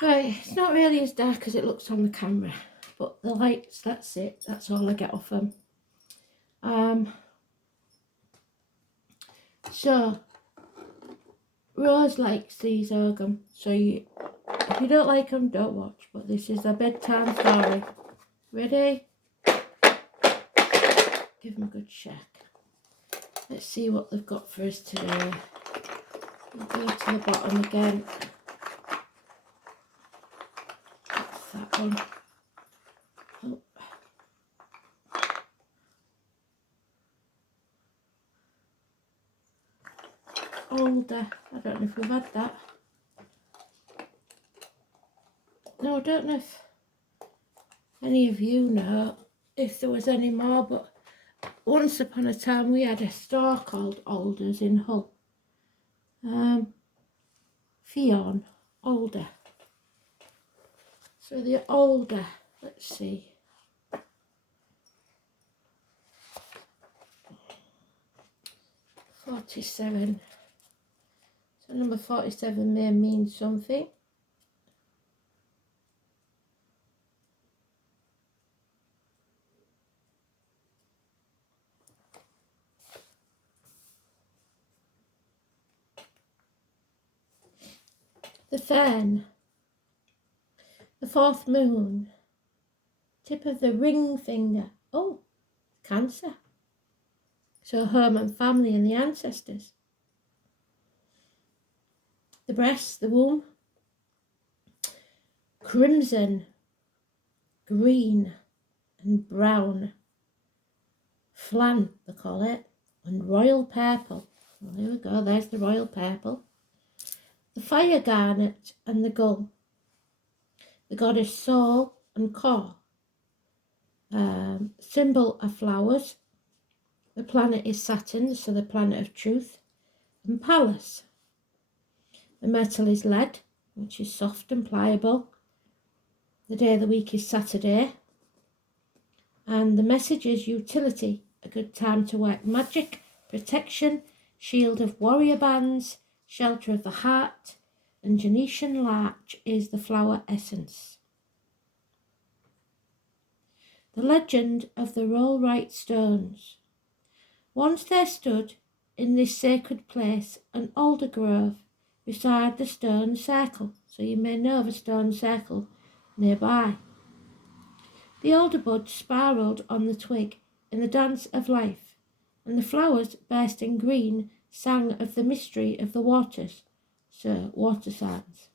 Right, it's not really as dark as it looks on the camera, but the lights, that's it. That's all I get off them. So, Rose likes these Ogham, so if you don't like them, don't watch. But this is a bedtime story. Ready? Give them a good check. Let's see what they've got for us today. We'll go to the bottom again. That's that one. Oh. Older. I don't know if we've had that. No, I don't know if any of you know if there was any more, but once upon a time we had a store called Alders in Hull. Fionn, Alder. So the older, let's see. $47. So number 47 may mean something. The fern, the fourth moon, tip of the ring finger. Oh, Cancer. So home and family and the ancestors. The breast, the womb, crimson, green and brown. Flan, they call it, and royal purple. Well, there we go, there's the royal purple. The fire garnet and the gull. The goddess Soul and Core. Symbol of flowers. The planet is Saturn, so the planet of truth. And Pallas. The metal is lead, which is soft and pliable. The day of the week is Saturday. And the message is utility, a good time to work magic, protection, shield of warrior bands, shelter of the heart, and Genetian larch is the flower essence. The legend of the Rollright stones. Once there stood in this sacred place an alder grove beside the stone circle, so you may know of a stone circle nearby. The alder buds sparkled on the twig in the dance of life, and the flowers, bursting green, sang of the mystery of the waters, so water sounds.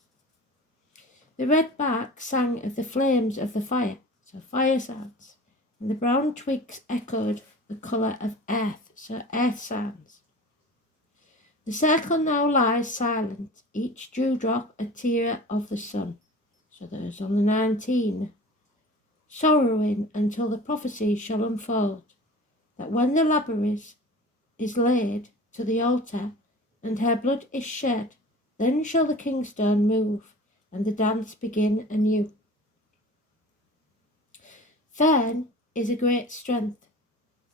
The red bark sang of the flames of the fire, so fire sounds, and the brown twigs echoed the colour of earth, so earth sounds. The circle now lies silent, each dewdrop a tear of the sun, so there's on the 19. Sorrowing until the prophecy shall unfold, that when the labyrinth is laid to the altar, and her blood is shed, then shall the kingstone move, and the dance begin anew. Fern is a great strength,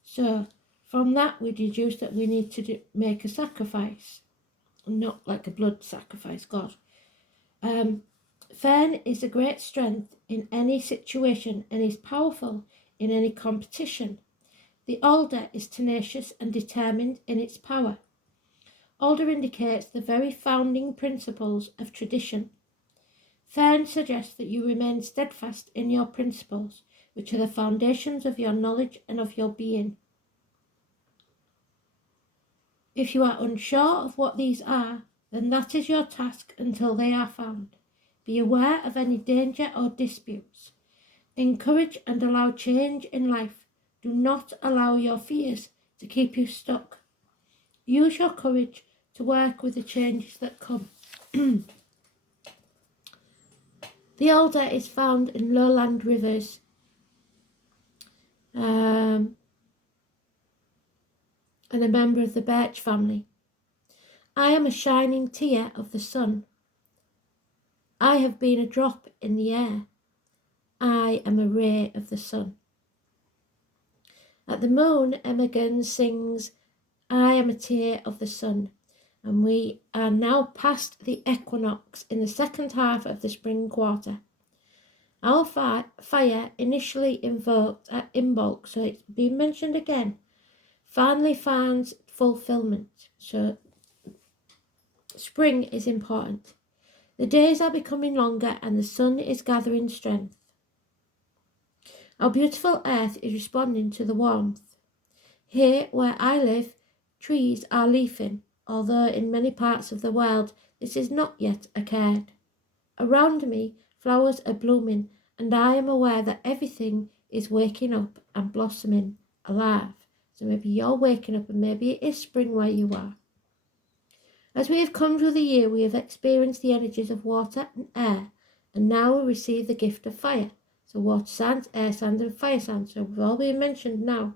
so from that we deduce that we need to make a sacrifice, not like a blood sacrifice, God. Fern is a great strength in any situation and is powerful in any competition. The alder is tenacious and determined in its power. Alder indicates the very founding principles of tradition. Fern suggests that you remain steadfast in your principles, which are the foundations of your knowledge and of your being. If you are unsure of what these are, then that is your task until they are found. Be aware of any danger or disputes. Encourage and allow change in life. Do not allow your fears to keep you stuck. Use your courage to work with the changes that come. The alder is found in lowland rivers. And a member of the birch family. I am a shining tear of the sun. I have been a drop in the air. I am a ray of the sun. At the moon, Imogen sings, I am a tear of the sun. and we are now past the equinox in the second half of the spring quarter. Our fire, initially invoked at Imbolc, so it's been mentioned again, finally finds fulfillment. So spring is important. The days are becoming longer and the sun is gathering strength. Our beautiful earth is responding to the warmth. Here where I live, trees are leafing, although in many parts of the world this is not yet occurred. Around me, flowers are blooming, and I am aware that everything is waking up and blossoming, alive. So maybe you're waking up and maybe it is spring where you are. As we have come through the year, we have experienced the energies of water and air, and now we receive the gift of fire. So water signs, air signs, and fire signs. So we've all been mentioned now.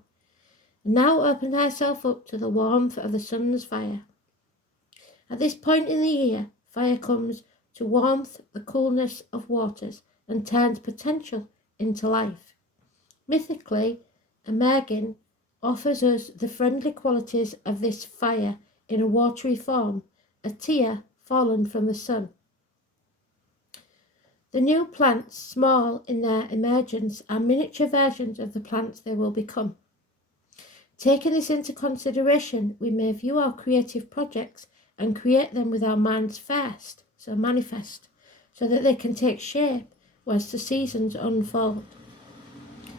Now open thyself up to the warmth of the sun's fire. At this point in the year, fire comes to warmth the coolness of waters and turns potential into life. Mythically, Emergin offers us the friendly qualities of this fire in a watery form, a tear fallen from the sun. The new plants, small in their emergence, are miniature versions of the plants they will become. Taking this into consideration, we may view our creative projects and create them with our minds first, so manifest, so that they can take shape as the seasons unfold.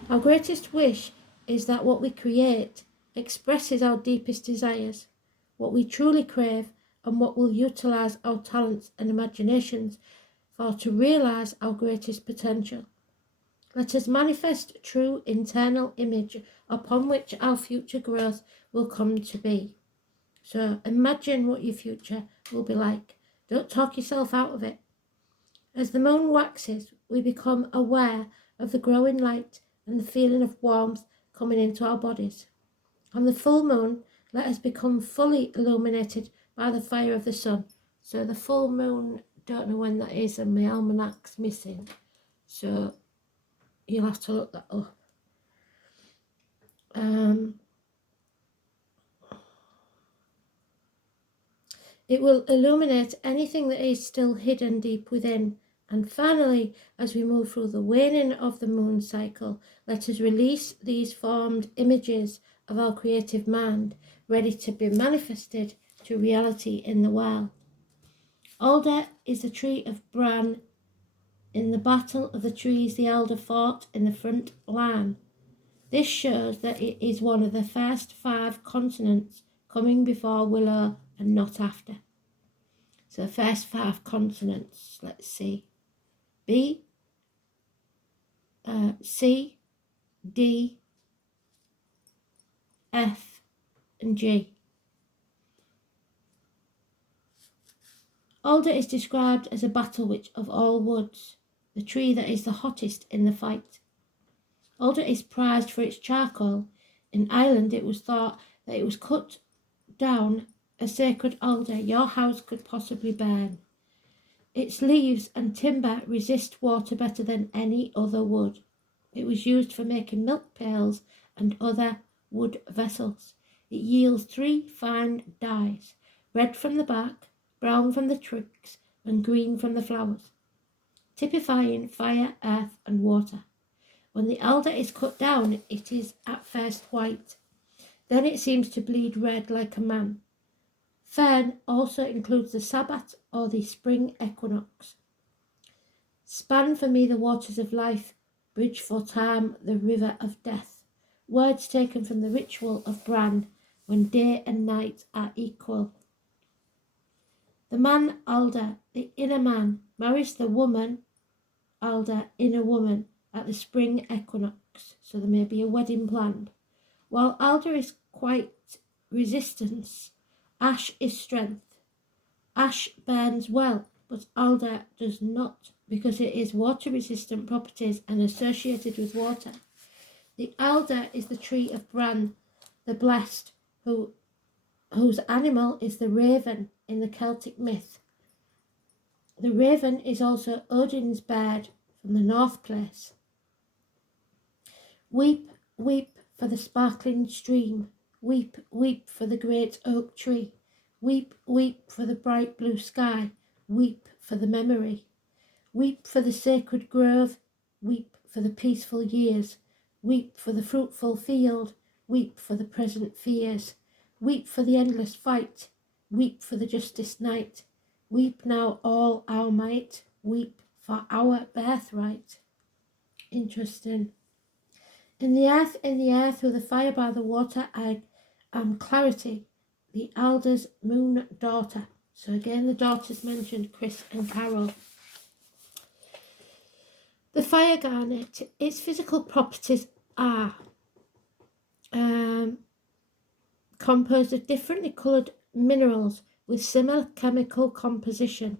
Our greatest wish is that what we create expresses our deepest desires, what we truly crave, and what will utilize our talents and imaginations for to realize our greatest potential. Let us manifest true internal image upon which our future growth will come to be. So imagine what your future will be like. Don't talk yourself out of it. As the moon waxes, we become aware of the growing light and the feeling of warmth coming into our bodies. On the full moon, let us become fully illuminated by the fire of the sun. So the full moon, don't know when that is, and my almanac's missing. So you'll have to look that up. It will illuminate anything that is still hidden deep within. And finally, as we move through the waning of the moon cycle, let us release these formed images of our creative mind, ready to be manifested to reality in the world. Alder is a tree of Bran. In the battle of the trees, the elder fought in the front line. This shows that it is one of the first 5 consonants, coming before willow and not after. So the first 5 consonants, let's see. B, C, D, F, and G. Alder is described as a battle witch of all woods, the tree that is the hottest in the fight. Alder is prized for its charcoal. In Ireland, it was thought that it was cut down a sacred alder your house could possibly burn. Its leaves and timber resist water better than any other wood. It was used for making milk pails and other wood vessels. It yields 3 fine dyes, red from the bark, brown from the twigs, and green from the flowers, typifying fire, earth, and water. When the alder is cut down, it is at first white. Then it seems to bleed red like a man. Fern also includes the Sabbath or the spring equinox. Span for me the waters of life, bridge for time the river of death. Words taken from the ritual of Bran, when day and night are equal. The man alder, the inner man, marries the woman alder, inner woman, at the spring equinox. So there may be a wedding planned. While alder is quite resistance, ash is strength. Ash burns well, but alder does not, because it is water-resistant properties and associated with water. The alder is the tree of Bran, the blessed, whose animal is the raven in the Celtic myth. The raven is also Odin's bird from the North Place. Weep, weep for the sparkling stream. Weep, weep for the great oak tree. Weep, weep for the bright blue sky, weep for the memory. Weep for the sacred grove, weep for the peaceful years. Weep for the fruitful field, weep for the present fears. Weep for the endless fight, weep for the justice night. Weep now all our might, weep for our birthright. Interesting. In the earth, with the fire by the water, I am clarity, the elder's moon daughter. So again, the daughters mentioned, Chris and Carol. The fire garnet, its physical properties are composed of differently coloured minerals with similar chemical composition.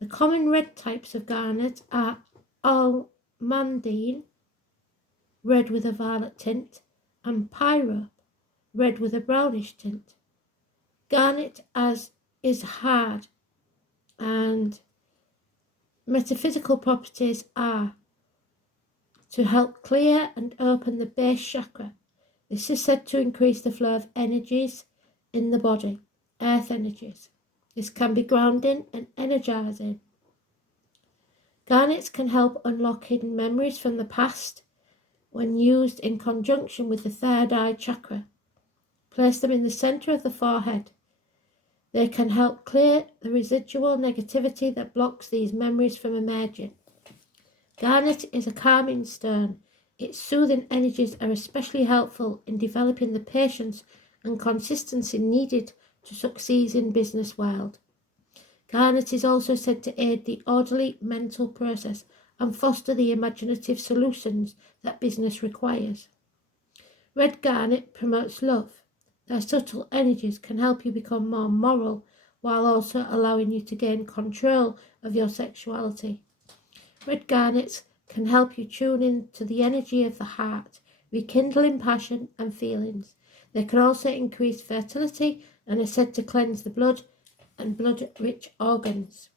The common red types of garnet are almandine, red with a violet tint, and pyrope, red with a brownish tint. Garnet is hard, and metaphysical properties are to help clear and open the base chakra. This is said to increase the flow of energies in the body, earth energies. This can be grounding and energizing. Garnets can help unlock hidden memories from the past when used in conjunction with the third eye chakra. Place them in the center of the forehead. They can help clear the residual negativity that blocks these memories from emerging. Garnet is a calming stone. Its soothing energies are especially helpful in developing the patience and consistency needed to succeed in business world. Garnet is also said to aid the orderly mental process and foster the imaginative solutions that business requires. Red garnet promotes love. Their subtle energies can help you become more moral while also allowing you to gain control of your sexuality. Red garnets can help you tune in to the energy of the heart, rekindling passion and feelings. They can also increase fertility and are said to cleanse the blood and blood-rich organs.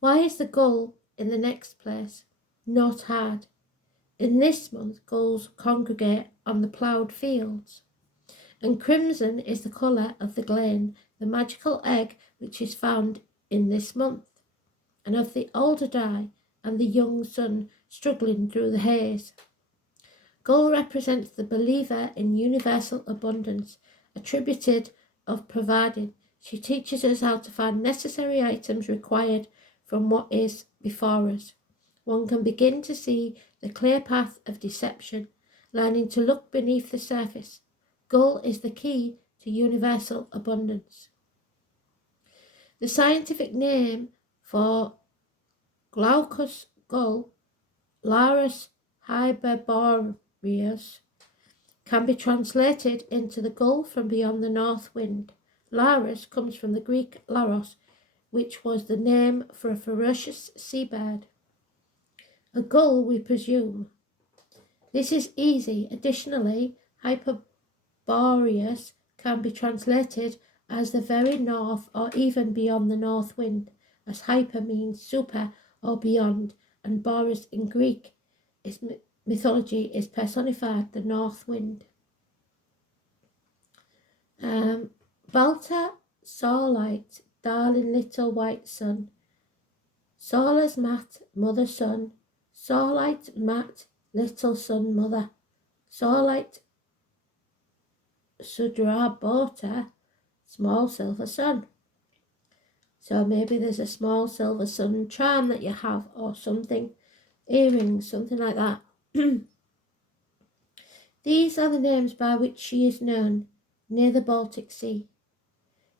Why is the gull in the next place? Not hard. In this month, gulls congregate on the ploughed fields. And crimson is the colour of the grain, the magical egg which is found in this month, and of the older dye and the young sun struggling through the haze. Gull represents the believer in universal abundance, attributed of providing. She teaches us how to find necessary items required from what is before us. One can begin to see the clear path of deception, learning to look beneath the surface. Gull is the key to universal abundance. The scientific name for Glaucous gull, Larus hyperboreus, can be translated into the gull from beyond the north wind. Larus comes from the Greek laros, which was the name for a ferocious seabird. A gull, we presume. This is easy. Additionally, hyperboreus can be translated as the very north or even beyond the north wind, as hyper means super or beyond, and boreas in Greek mythology is personified the north wind. Balta Starlight, darling little white sun. Sola's mat, mother sun. Starlight mat, little sun mother. Starlight Sudra Bota, small silver sun. So maybe there's a small silver sun charm that you have or something, earrings, something like that. These are the names by which she is known near the Baltic Sea.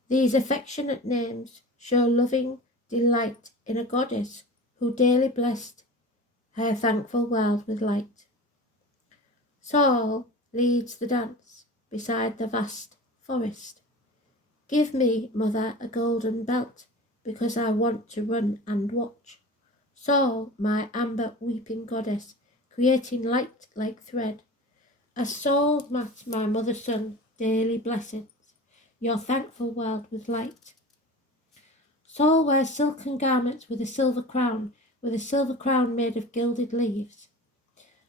These affectionate names show loving delight in a goddess who daily blessed her thankful world with light. Saul leads the dance beside the vast forest. Give me, mother, a golden belt, because I want to run and watch. Saul, my amber weeping goddess, creating light like thread. As Saul met my mother's son, daily blessings, your thankful world with light. Saul wears silken garments with a silver crown made of gilded leaves.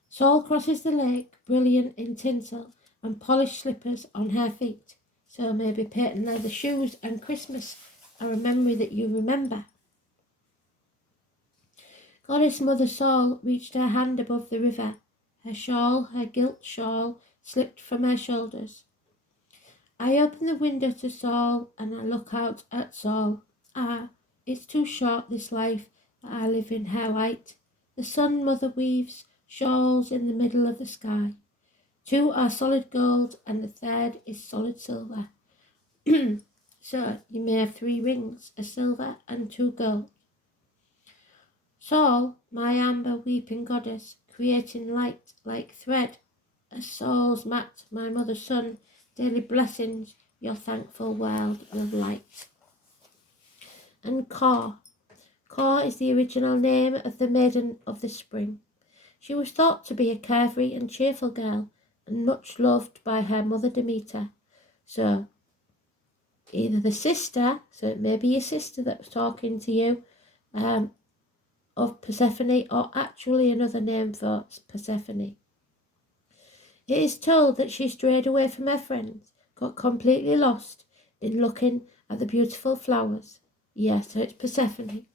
Saul crosses the lake, brilliant in tinsel, and polished slippers on her feet. So maybe patent leather shoes and Christmas are a memory that you remember. Goddess Mother Saul reached her hand above the river. Her shawl, her gilt shawl, slipped from her shoulders. I open the window to Saul and I look out at Saul. Ah, it's too short, this life that I live in her light. The sun mother weaves shawls in the middle of the sky. 2 are solid gold and the 3rd is solid silver. So you may have 3 rings, a silver and 2 gold. Saul, my amber weeping goddess, creating light like thread. As Saul's mat, my mother's son, daily blessings your thankful world with light. And Kaw. Kaw is the original name of the maiden of the spring. She was thought to be a carefree and cheerful girl, and much loved by her mother Demeter. So, either the sister, so it may be your sister that was talking to you, of Persephone, or actually another name for Persephone. It is told that she strayed away from her friends, got completely lost in looking at the beautiful flowers. Yes, so it's Persephone.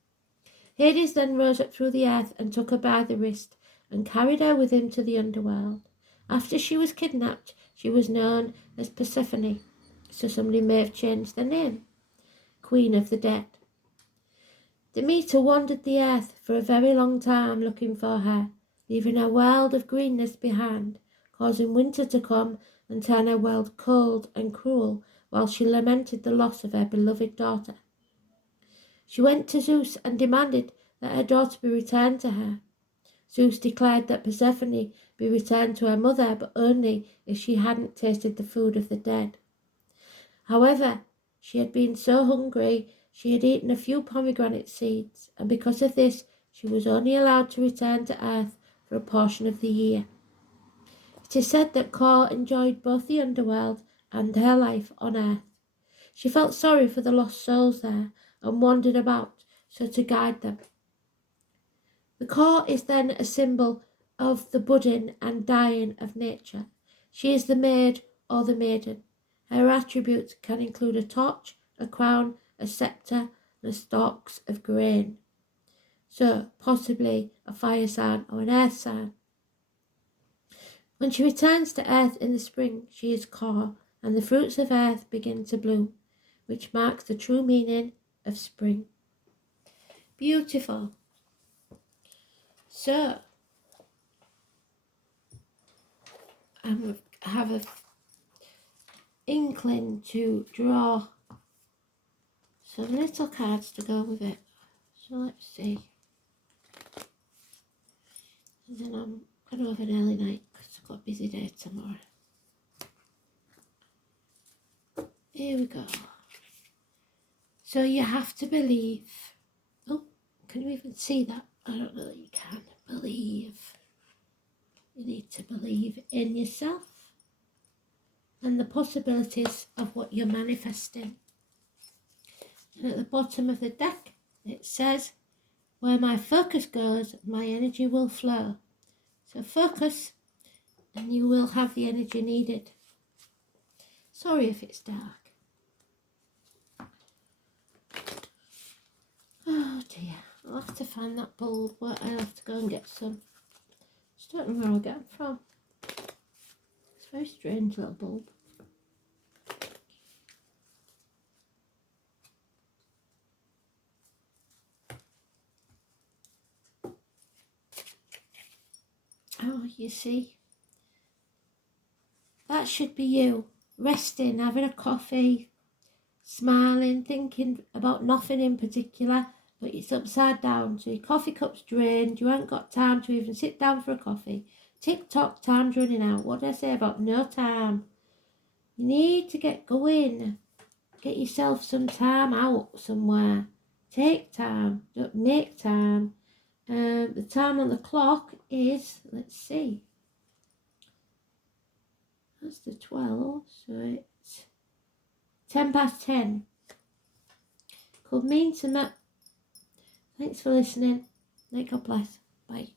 Hades then rose up through the earth and took her by the wrist and carried her with him to the underworld. After she was kidnapped, she was known as Persephone, so somebody may have changed the name. Queen of the Dead. Demeter wandered the earth for a very long time looking for her, leaving a world of greenness behind, causing winter to come and turn her world cold and cruel while she lamented the loss of her beloved daughter. She went to Zeus and demanded that her daughter be returned to her. Zeus declared that Persephone be returned to her mother, but only if she hadn't tasted the food of the dead. However, she had been so hungry she had eaten a few pomegranate seeds, and because of this she was only allowed to return to earth for a portion of the year. It is said that Kaw enjoyed both the underworld and her life on earth. She felt sorry for the lost souls there and wandered about so to guide them. The Kaw is then a symbol of the budding and dying of nature. She is the maid or the maiden. Her attributes can include a torch, a crown, a sceptre, and stalks of grain. So, possibly a fire sign or an earth sign. When she returns to earth in the spring, she is Kaw, and the fruits of earth begin to bloom, which marks the true meaning of spring. Beautiful. So, I have an inkling to draw some little cards to go with it. So let's see. And then I'm going to have an early night because I've got a busy day tomorrow. Here we go. So you have to believe. Oh, can you even see that? I don't know that you can. Believe. You need to believe in yourself and the possibilities of what you're manifesting. And at the bottom of the deck, it says, where my focus goes, my energy will flow. So focus and you will have the energy needed. Sorry if it's dark. Oh dear, I'll have to find that bulb. I'll have to go and get some. Just don't know where I'll get them from. It's a very strange little bulb. Oh, you see, that should be you, resting, having a coffee, smiling, thinking about nothing in particular, but it's upside down, so your coffee cup's drained, you haven't got time to even sit down for a coffee. Tick-tock, time's running out. What did I say about no time? You need to get going. Get yourself some time out somewhere. Take time, don't make time. The time on the clock is, let's see, that's the 12, so it's 10 past 10. Could mean some. Thanks for listening. May God bless. Bye.